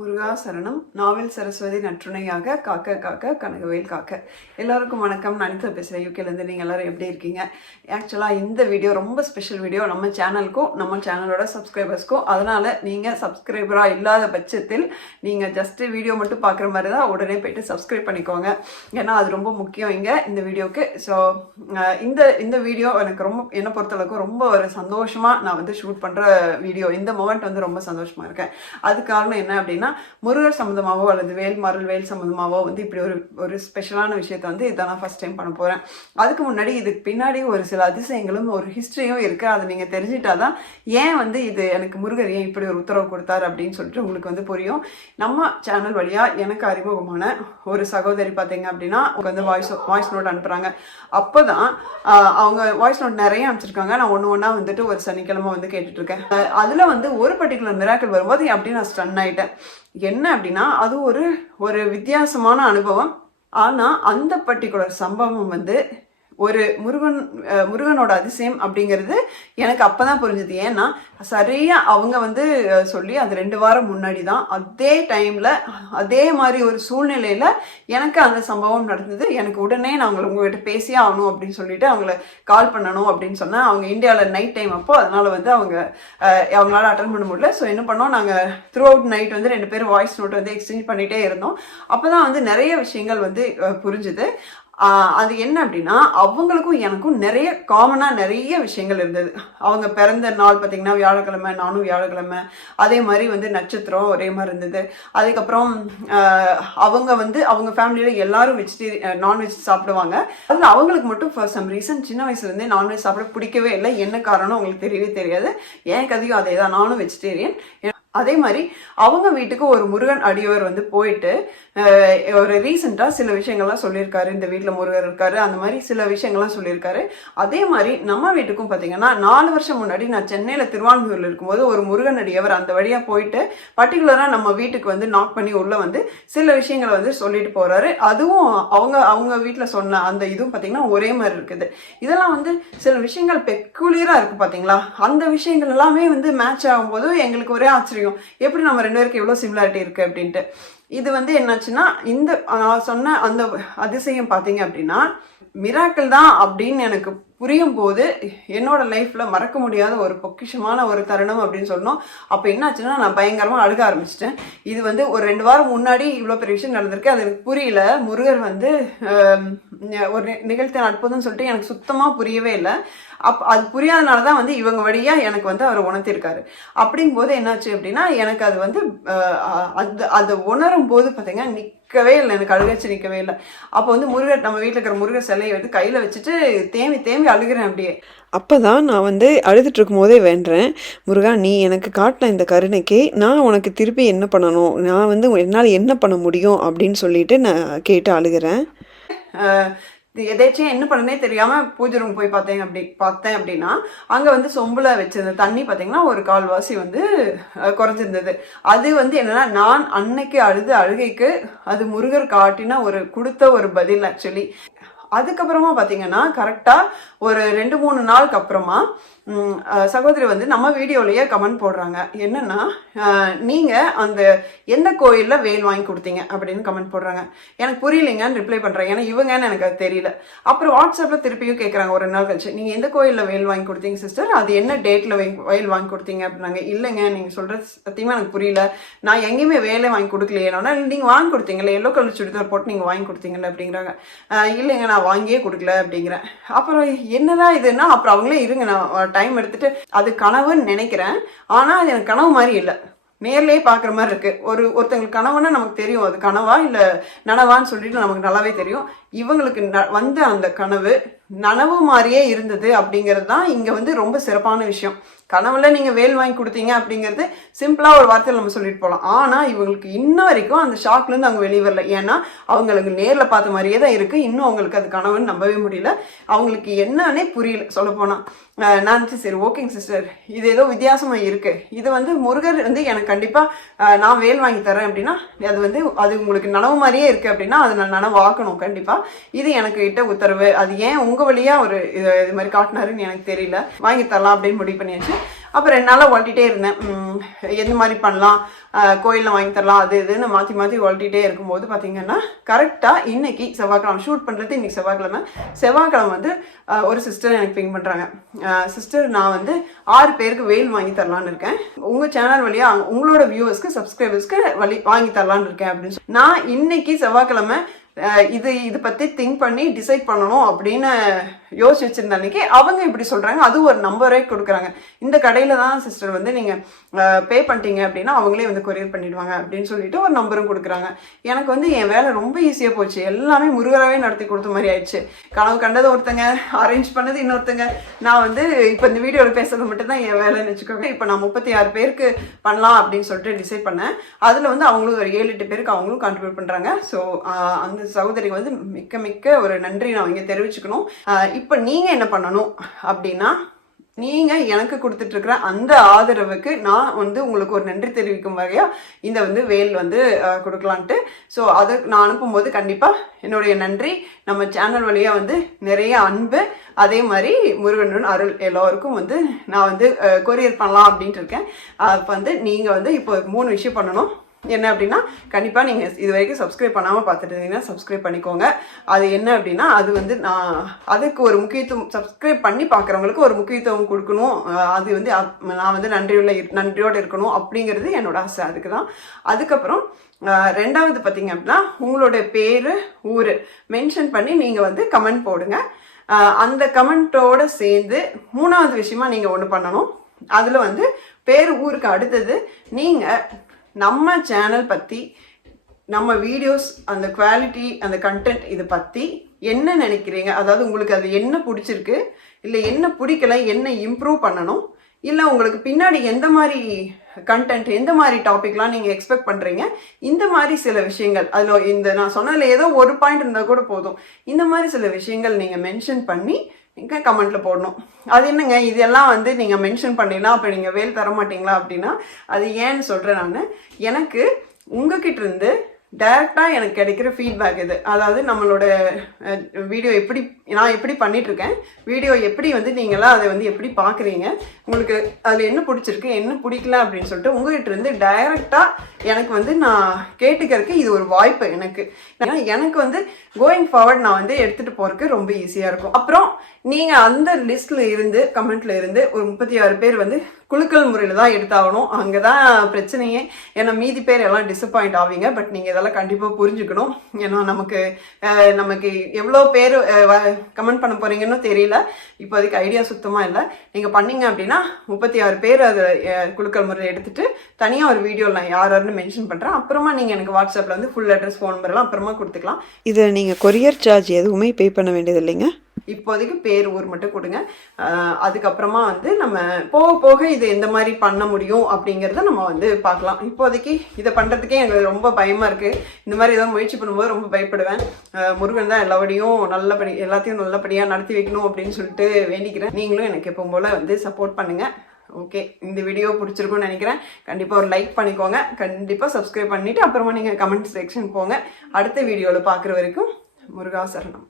முருகா சரணம். நாவல் சரஸ்வதி நற்றுணையாக காக்க காக்க கனகவேல் காக்க. எல்லாருக்கும் வணக்கம். நான் அனிதா பேசுகிறேன் யூகேலேருந்து. நீங்கள் எல்லோரும் எப்படி இருக்கீங்க? ஆக்சுவலாக இந்த வீடியோ ரொம்ப ஸ்பெஷல் வீடியோ நம்ம சேனலுக்கும் நம்ம சேனலோட சப்ஸ்கிரைபர்ஸ்க்கும். அதனால் நீங்கள் சப்ஸ்கிரைபராக இல்லாத பட்சத்தில் நீங்கள் ஜஸ்ட்டு வீடியோ மட்டும் பார்க்குற மாதிரி தான் உடனே போய்ட்டு சப்ஸ்கிரைப் பண்ணிக்கோங்க. ஏன்னா அது ரொம்ப முக்கியம் இங்கே இந்த வீடியோவுக்கு. ஸோ இந்த வீடியோ எனக்கு ரொம்ப என்னை பொறுத்தளவுக்கு ரொம்ப ஒரு சந்தோஷமாக நான் வந்து ஷூட் பண்ணுற வீடியோ. இந்த மொமெண்ட் வந்து ரொம்ப சந்தோஷமாக இருக்கேன். அது காரணம் என்ன அப்படின்னா, முருகர் சம்மந்தமாவோ அல்லது வேல் சம்மந்தமாவோ வந்து இப்படி ஒரு ஸ்பெஷலான விஷயத்த வந்து இதை நான் ஃபர்ஸ்ட் டைம் பண்ண போகிறேன். அதுக்கு முன்னாடி இதுக்கு பின்னாடி ஒரு சில அதிசயங்களும் ஒரு ஹிஸ்ட்ரியும் இருக்குது. அதை நீங்கள் தெரிஞ்சிட்டாதான் ஏன் வந்து இது எனக்கு முருகர் ஏன் இப்படி ஒரு உத்தரவு கொடுத்தாரு அப்படின்னு சொல்லிட்டு உங்களுக்கு வந்து புரியும். நம்ம சேனல் வழியாக எனக்கு அறிமுகமான ஒரு சகோதரி பார்த்தீங்க அப்படின்னா வந்து வாய்ஸ் நோட் அனுப்புகிறாங்க. அப்போ தான் அவங்க வாய்ஸ் நோட் நிறைய அனுப்பிச்சிருக்காங்க. நான் ஒன்றா வந்துட்டு ஒரு சனிக்கிழமை வந்து கேட்டுட்ருக்கேன். அதில் வந்து ஒரு பர்டிகுலர் மிராக்கிள் வரும்போது அப்படி நான் ஸ்டன் ஆகிட்டேன். என்ன அப்படின்னா அது ஒரு வித்தியாசமான அனுபவம். ஆனால் அந்த பர்டிகுலர் சம்பவம் வந்து ஒரு முருகனோட அதிசயம் அப்படிங்கிறது எனக்கு அப்போ தான் புரிஞ்சுது. ஏன்னா சரியாக அவங்க வந்து சொல்லி அது 2 வாரம் முன்னாடி தான் அதே டைமில் அதே மாதிரி ஒரு சூழ்நிலையில் எனக்கு அந்த சம்பவம் நடந்தது. எனக்கு உடனே நான் உங்கள்கிட்ட பேசியே ஆகணும் அப்படின்னு சொல்லிட்டு அவங்கள கால் பண்ணணும் அப்படின்னு சொன்னேன். அவங்க இந்தியாவில் நைட் டைம் அப்போ, அதனால் வந்து அவங்களால அட்டன் பண்ண முடியல. ஸோ என்ன பண்ணோம், நாங்கள் த்ரூ அவுட் நைட் வந்து 2 பேரும் வாய்ஸ் நோட் வந்து எக்ஸ்சேஞ்ச் பண்ணிகிட்டே இருந்தோம். அப்போ தான் வந்து நிறைய விஷயங்கள் வந்து புரிஞ்சுது. அது என்ன அப்படின்னா, அவங்களுக்கும் எனக்கும் நிறைய விஷயங்கள் இருந்தது. அவங்க பிறந்த நாள் பார்த்திங்கன்னா வியாழக்கிழமை, நானும் வியாழக்கிழமை. அதே மாதிரி வந்து நட்சத்திரம் ஒரே மாதிரி இருந்தது. அதுக்கப்புறம் அவங்க ஃபேமிலியில் எல்லாரும் நான்வெஜ் சாப்பிடுவாங்க. அதில் அவங்களுக்கு மட்டும் ஃபார் சம் ரீசன் சின்ன வயசுலேருந்தே நான்வெஜ் சாப்பிட பிடிக்கவே இல்லை. என்ன காரணம் அவங்களுக்கு தெரியவே தெரியாது. என் கதையும் அதே தான், நானும் வெஜிடேரியன். அதே மாதிரி அவங்க வீட்டுக்கு ஒரு முருகன் அடியவர் வந்து போயிட்டு ஒரு ரீசெண்டாக சில விஷயங்கள்லாம் சொல்லியிருக்காரு. இந்த வீட்டில் முருகர் இருக்காரு, அந்த மாதிரி சில விஷயங்கள்லாம் சொல்லியிருக்காரு. அதே மாதிரி நம்ம வீட்டுக்கும் பார்த்தீங்கன்னா 4 வருஷம் முன்னாடி நான் சென்னையில் திருவான்மியூரில் இருக்கும்போது ஒரு முருகன் அடியவர் அந்த வழியாக போயிட்டு பர்டிகுலராக நம்ம வீட்டுக்கு வந்து நாக் பண்ணி உள்ளே வந்து சில விஷயங்களை வந்து சொல்லிட்டு போகிறாரு. அதுவும் அவங்க வீட்டில் சொன்ன அந்த இதுவும் பார்த்தீங்கன்னா ஒரே மாதிரி இருக்குது. இதெல்லாம் வந்து சில விஷயங்கள் பெக்குலியராக இருக்குது பார்த்தீங்களா. அந்த விஷயங்கள் எல்லாமே வந்து மேட்ச் ஆகும்போது எங்களுக்கு ஒரே ஆச்சரியம், எப்படி நம்ம 2 பேருக்கு எவ்வளோ சிமிலாரிட்டி இருக்குது அப்படின்ட்டு. இது வந்து என்னாச்சுன்னா, இந்த நான் சொன்ன அந்த அதிசயம் பார்த்தீங்க அப்படின்னா மிராக்கிள் தான் அப்படின்னு எனக்கு புரியும் போது என்னோட லைஃப்பில் மறக்க முடியாத ஒரு பொக்கிஷமான ஒரு தருணம் அப்படின்னு சொல்லணும். அப்போ என்னாச்சுன்னா, நான் பயங்கரமாக அழுக ஆரம்பிச்சிட்டேன். இது வந்து ஒரு 2 வாரம் முன்னாடி இவ்வளோ பெரிய விஷயம் நடந்திருக்கு. அது எனக்கு புரியல. முருகர் வந்து ஒரு நிகழ்த்த அற்புதம்னு சொல்லிட்டு எனக்கு சுத்தமாக புரியவே இல்லை. அது புரியாதனால தான் வந்து இவங்க வழியாக எனக்கு வந்து அவர் உணர்த்திருக்காரு. அப்படிங்கும்போது என்னாச்சு அப்படின்னா, எனக்கு அது வந்து அதை உணரும் போது பார்த்தீங்கன்னா நிற்கவே இல்லை, எனக்கு அழுகச்சு நிற்கவே இல்லை. அப்போ வந்து முருகர், நம்ம வீட்டில் இருக்கிற முருகர் சிலையை வந்து கையில் வச்சுட்டு தேம்பி அழுகிறேன் அப்படியே. அப்போ தான் நான் வந்து அழுதுட்டு இருக்கும் போதே வேண்டுறேன், முருகா நீ எனக்கு காட்டின இந்த கருணைக்கு நான் உனக்கு திருப்பி என்ன பண்ணணும், நான் வந்து என்னால் என்ன பண்ண முடியும் அப்படின்னு சொல்லிட்டு நான் கேட்டு அழுகிறேன். எதாச்சும் என்ன பண்ணனே தெரியாமல் பூஜை ரூம் போய் பார்த்தேன் அப்படின்னா அங்கே வந்து சொம்பில் வச்சிருந்த தண்ணி பார்த்தீங்கன்னா ஒரு கால்வாசி வந்து குறைஞ்சிருந்தது. அது வந்து என்னன்னா, நான் அன்னைக்கு அழுகைக்கு அது முருகர் காட்டின கொடுத்த ஒரு பதில் ஆக்சுவலி. அதுக்கப்புறமா பார்த்தீங்கன்னா கரெக்டாக ஒரு 2-3 நாளுக்கு அப்புறமா சகோதரி வந்து நம்ம வீடியோலேயே கமெண்ட் போடுறாங்க. என்னன்னா, நீங்கள் அந்த எந்த கோயிலில் வேல் வாங்கி கொடுத்தீங்க அப்படின்னு கமெண்ட் போடுறாங்க. எனக்கு புரியலைங்கன்னு ரிப்ளை பண்ணுறேன், ஏன்னா இவங்கன்னு எனக்கு அது தெரியல. அப்புறம் வாட்ஸ்அப்பில் திருப்பியும் கேட்குறாங்க ஒரு நாள் கழிச்சு, நீங்கள் எந்த கோயிலில் வேல் வாங்கி கொடுத்தீங்க சிஸ்டர், அது என்ன டேட்டில் வேல் வாங்கி கொடுத்தீங்க அப்படின்னாங்க. இல்லைங்க, நீங்கள் சொல்கிறது சத்தியமாக எனக்கு புரியல, நான் எங்கேயுமே வேலை வாங்கி கொடுக்கலையேனா. நீங்கள் வாங்கி கொடுத்தீங்களே, எல்லோ கலர் சுடிதார் போட்டு நீங்கள் வாங்கி கொடுத்தீங்களே அப்படிங்கிறாங்க. இல்லைங்க, நான் வாங்கியே கொடுக்கல அப்படிங்கிறேன். அப்புறம் என்னதான் இதுன்னா, அப்புறம் அவங்களே இருங்க நான் டைம் எடுத்துட்டு, அது கனவுன்னு நினைக்கிறேன், ஆனால் அது எனக்கு கனவு மாதிரி இல்லை, நேர்லேயே பார்க்குற மாதிரி இருக்குது. ஒருத்தங்களுக்கு கனவுன்னா நமக்கு தெரியும் அது கனவா இல்லை நனவான்னு சொல்லிட்டு நமக்கு நல்லாவே தெரியும். இவங்களுக்கு வந்த அந்த கனவு நனவு மாதிரியே இருந்தது அப்படிங்கிறது தான் இங்கே வந்து ரொம்ப சிறப்பான விஷயம். கனவுல நீங்கள் வேல் வாங்கி கொடுத்தீங்க அப்படிங்கிறது சிம்பிளாக ஒரு வார்த்தையில் நம்ம சொல்லிட்டு போகலாம். ஆனால் இவங்களுக்கு இன்ன வரைக்கும் அந்த ஷாக்லேருந்து அவங்க வெளியே வரல. ஏன்னா அவங்களுக்கு நேரில் பார்த்த மாதிரியே தான் இருக்குது. இன்னும் அவங்களுக்கு அது கனவுன்னு நம்பவே முடியல. அவங்களுக்கு என்னன்னே புரியல சொல்லப்போனால். நான் சரி ஓகேங்க சிஸ்டர், இது ஏதோ வித்தியாசமாக இருக்குது, இது வந்து முருகர் வந்து எனக்கு கண்டிப்பாக நான் வேல் வாங்கி தரேன் அப்படின்னா அது உங்களுக்கு நனவு மாதிரியே இருக்குது அப்படின்னா அது நான் நனவாக்கணும் கண்டிப்பாக. இது எனக்கு இட்ட உத்தரவு. அது ஏன் உங்கள் வழியாக இது மாதிரி காட்டினாருன்னு எனக்கு தெரியல, வாங்கி தரலாம் அப்படின்னு முடிவு பண்ணியாச்சு. அப்போ 2 நாளாக ஒழட்டிகிட்டே இருந்தேன். எந்த மாதிரி பண்ணலாம், கோயிலில் வாங்கி தரலாம், அது இதுன்னு மாற்றி மாற்றி ஒழட்டிகிட்டே இருக்கும்போது பார்த்தீங்கன்னா கரெக்டாக இன்னைக்கு செவ்வாய்க்கிழமை ஷூட் பண்ணுறது. இன்றைக்கி செவ்வாய்க்கிழமை வந்து ஒரு சிஸ்டர் எனக்கு பிங் பண்ணுறாங்க. சிஸ்டர், நான் வந்து 6 பேருக்கு வெயில் வாங்கி தரலான்னு இருக்கேன், உங்கள் சேனல் வழியாக உங்களோட வியூவர்ஸ்க்கு சப்ஸ்கிரைபர்ஸ்க்கு வாங்கி தரலான்னு இருக்கேன் அப்படின்னு சொல்லி. நான் இன்னைக்கு செவ்வாய்க்கிழமை இது பற்றி திங்க் பண்ணி டிசைட் பண்ணணும் அப்படின்னு யோசிச்சு வச்சிருந்த அன்னைக்கு அவங்க இப்படி சொல்கிறாங்க. அது ஒரு நம்பரே கொடுக்குறாங்க. இந்த கடையில் தான் சிஸ்டர் வந்து நீங்கள் பே பண்ணிட்டீங்க அப்படின்னா அவங்களே வந்து கொரியர் பண்ணிடுவாங்க அப்படின்னு சொல்லிட்டு ஒரு நம்பரும் கொடுக்குறாங்க. எனக்கு வந்து என் வேலை ரொம்ப ஈஸியாக போச்சு. எல்லாமே முருகராகவே நடத்தி கொடுத்த மாதிரி ஆயிடுச்சு. கனவு கண்டது ஒருத்தங்க, அரேஞ்ச் பண்ணது இன்னொருத்தங்க. நான் வந்து இப்போ இந்த வீடியோவில் பேசுறது மட்டும்தான் என் வேலைன்னு வச்சுக்கோங்க. இப்போ நான் 36 பேருக்கு பண்ணலாம் அப்படின்னு சொல்லிட்டு டிசைட் பண்ணேன். அதில் வந்து அவங்களும் ஒரு 7-8 பேருக்கு அவங்களும் கான்ட்ரிபியூட் பண்ணுறாங்க. ஸோ அந்த சகோதரிக்கு வந்து மிக்க ஒரு நன்றி நான் இங்கே தெரிவிச்சுக்கணும். இப்போ நீங்கள் என்ன பண்ணணும் அப்படின்னா, நீங்கள் எனக்கு கொடுத்துட்ருக்குற அந்த ஆதரவுக்கு நான் வந்து உங்களுக்கு ஒரு நன்றி தெரிவிக்கும் வகையாக இந்த வந்து வேல் வந்து கொடுக்கலான்ட்டு. ஸோ அதை நான் அனுப்பும்போது கண்டிப்பாக என்னுடைய நன்றி, நம்ம சேனல் வழியாக வந்து நிறைய அன்பு, அதே மாதிரி முருகனுடன் அருள் எல்லோருக்கும் வந்து நான் வந்து கொரியர் பண்ணலாம் அப்படின்ட்டு இருக்கேன். அப்போ வந்து நீங்கள் வந்து இப்போ 3 விஷயம் பண்ணணும். என்ன அப்படின்னா, கண்டிப்பாக நீங்கள் இது வரைக்கும் சப்ஸ்கிரைப் பண்ணாமல் பார்த்துட்டு இருந்தீங்கன்னா சப்ஸ்கிரைப் பண்ணிக்கோங்க. அது என்ன அப்படின்னா, அது வந்து நான் அதுக்கு ஒரு முக்கியத்துவம், சப்ஸ்கிரைப் பண்ணி பார்க்குறவங்களுக்கு ஒரு முக்கியத்துவம் கொடுக்கணும். அது வந்து நான் வந்து நன்றியோடு இருக்கணும் அப்படிங்கிறது என்னோட ஆசை. அதுக்கு தான். அதுக்கப்புறம் 2வது பார்த்தீங்க அப்படின்னா, உங்களோட பேர், ஊர் மென்ஷன் பண்ணி நீங்கள் வந்து கமெண்ட் போடுங்க. அந்த கமெண்ட்டோடு சேர்ந்து 3வது விஷயமா நீங்கள் ஒன்று பண்ணணும். அதில் வந்து பேர், ஊருக்கு அடுத்தது நீங்கள் நம்ம சேனல் பற்றி, நம்ம வீடியோஸ், அந்த குவாலிட்டி, அந்த கண்டென்ட் இதை பற்றி என்ன நினைக்கிறீங்க, அதாவது உங்களுக்கு அது என்ன பிடிச்சிருக்கு, இல்லை என்ன பிடிக்கல, என்ன இம்ப்ரூவ் பண்ணணும், இல்லை உங்களுக்கு பின்னாடி எந்த மாதிரி கண்டென்ட், எந்த மாதிரி டாபிக்லாம் நீங்கள் எக்ஸ்பெக்ட் பண்ணுறீங்க, இந்த மாதிரி சில விஷயங்கள், அதில் இந்த நான் சொன்னதில் ஏதோ ஒரு பாயிண்ட் இருந்தால் கூட போதும், இந்த மாதிரி சில விஷயங்கள் நீங்கள் மென்ஷன் பண்ணி நீங்கள் கமெண்ட்டில் போடணும். அது என்னங்க இதெல்லாம் வந்து நீங்கள் மென்ஷன் பண்ணிடலாம், அப்போ நீங்கள் வேல் தர மாட்டிங்களா அப்படின்னா, அது ஏன்னு சொல்கிறேன் நான். எனக்கு உங்ககிட்ட இருந்து டைரெக்டாக எனக்கு கிடைக்கிற ஃபீட்பேக் இது. அதாவது நம்மளோட வீடியோ நான் எப்படி பண்ணிகிட்ருக்கேன், வீடியோ எப்படி வந்து நீங்களாம் அதை வந்து எப்படி பார்க்குறீங்க, உங்களுக்கு அதில் என்ன பிடிச்சிருக்கு, என்ன பிடிக்கல அப்படின்னு சொல்லிட்டு உங்கள்கிட்ட இருந்து டைரெக்டாக எனக்கு வந்து நான் கேட்டுக்கிறதுக்கு இது ஒரு வாய்ப்பு எனக்கு. ஏன்னா எனக்கு வந்து கோயிங் ஃபார்வர்ட் நான் வந்து எடுத்துகிட்டு போகிறதுக்கு ரொம்ப ஈஸியாக இருக்கும். அப்புறம் நீங்கள் அந்த லிஸ்ட்டில் இருந்து, கமெண்ட்டில் இருந்து ஒரு 36 பேர் வந்து குலுக்கல் முறையில் தான் எடுத்தாகணும். அங்கே தான் பிரச்சனையே. ஏன்னா மீதி பேர் எல்லாம் டிசப்பாயிண்ட் ஆவீங்க. பட் நீங்கள் இதெல்லாம் கண்டிப்பாக புரிஞ்சுக்கணும். ஏன்னா நமக்கு எவ்வளோ பேர் கமெண்ட் பண்ண போகிறீங்கன்னு தெரியல. இப்போதைக்கு ஐடியா சுத்தமாக இல்லை. நீங்கள் பண்ணீங்க அப்படின்னா 36 பேர் அதை குலுக்கல் முறையில் எடுத்துகிட்டு தனியாக ஒரு வீடியோவில் நான் யாருன்னு மென்ஷன் பண்ணுறேன். அப்புறமா நீங்கள் எனக்கு வாட்ஸ்அப்பில் வந்து ஃபுல் அட்ரஸ், ஃபோன் நம்பர்லாம் அப்புறமா கொடுத்துக்கலாம். இதில் நீங்கள் கொரியர் சார்ஜ் எதுவுமே பே பண்ண வேண்டியது இல்லைங்க. இப்போதைக்கு பேர், ஊர் மட்டும் கொடுங்க. அதுக்கப்புறமா வந்து நம்ம போக போக இது எந்த மாதிரி பண்ண முடியும் அப்படிங்கிறத நம்ம வந்து பார்க்கலாம். இப்போதைக்கு இதை பண்ணுறதுக்கே எனக்கு ரொம்ப பயமாக இருக்குது. இந்த மாதிரி ஏதாவது முயற்சி பண்ணும்போது ரொம்ப பயப்படுவேன். முருகன் தான் எல்லாத்தையும் நல்லபடியாக நடத்தி வைக்கணும் அப்படின்னு சொல்லிட்டு வேண்டிக்கிறேன். நீங்களும் எனக்கு எப்பவும் போல் வந்து சப்போர்ட் பண்ணுங்கள். ஓகே, இந்த வீடியோ பிடிச்சிருக்குன்னு நினைக்கிறேன். கண்டிப்பாக ஒரு லைக் பண்ணிக்கோங்க. கண்டிப்பாக சப்ஸ்கிரைப் பண்ணிவிட்டு அப்புறமா நீங்கள் கமெண்ட் செக்ஷன் போங்க. அடுத்த வீடியோவில் பார்க்குற வரைக்கும் முருகா சரணம்.